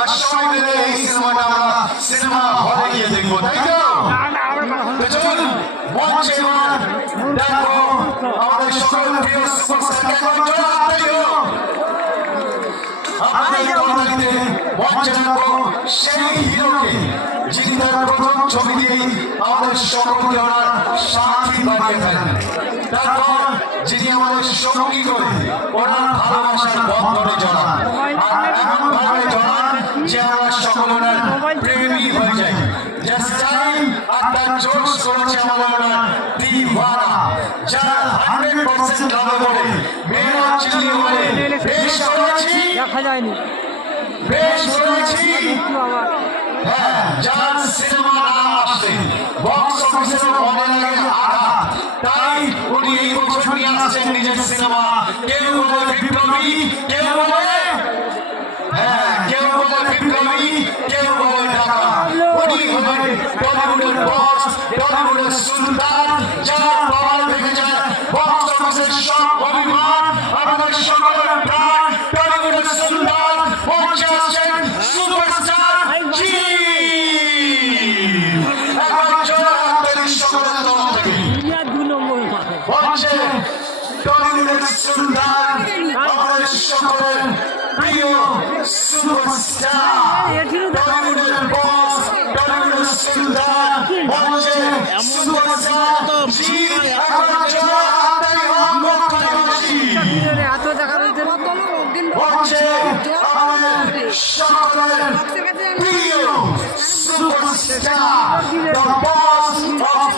আর সবাই মিলে এই সিনেমাটা আমরা সিনেমা হলে গিয়ে দেখবো, তাই তো? চলুন মঞ্চে দেখো আমাদের সকল প্রিয় সুপারস্টারকে একবার জোরে হাত দিও। আপনাদের কর্মীতে মঞ্চে দেখো সেই হিরোকে, যিনি তার প্রথম ছবি দিয়েই আমাদের সকলকে ওনার সাথী বানিয়ে ফেলেন। তারপর যিনি আমাদের সঙ্গী করে ওনার ভালোবাসার বন্ধনে জড়ান, আর এমন ভাবে জড়ান যে আমরা সকল ওনার প্রেমী হয়ে যাই। জাস্ট টাইম আপনার জোশ করেছে আমাদের ওনার দিওয়ানা, যারা 100% লাভ করে মেরা চিলিয়ে বলে বেশ করেছি, দেখা যায়নি, বেশ করেছি। হ্যাঁ, যার সিনেমা না আসে বক্স অফিসের মনে লাগে আঘাত, তাই উনি এই বছর নিয়ে আসছেন নিজের সিনেমা। কেউ বলে বিপ্লবী, কেউ বলে কেউ বলে বিপ্লবী, কেউ বলে টাকা। উনি হবেন টলিউডের বস, টলিউডের সুলতান, যার পাওয়ার ভেঙে যায় বক্স অফিসের সব অভিমান। আমাদের সকলের প্রাণ টলিউডের সুলতান মঞ্চে আসছেন সুপারস্টার জি। একবার জোরে হাততালি সকলের তরফ থেকে। মঞ্চে টলিউডের সুলতান, আমাদের সকলের প্রিয় সুপারস্টার, টলিউডের বস, টলিউডের সুলতান, মঞ্চে সুপারস্টার জি। একবার জোরে হাততালি হোক পক্ষ থেকে জি। মঞ্চে আমাদের সকলের প্রিয় সুপারস্টার, the boss of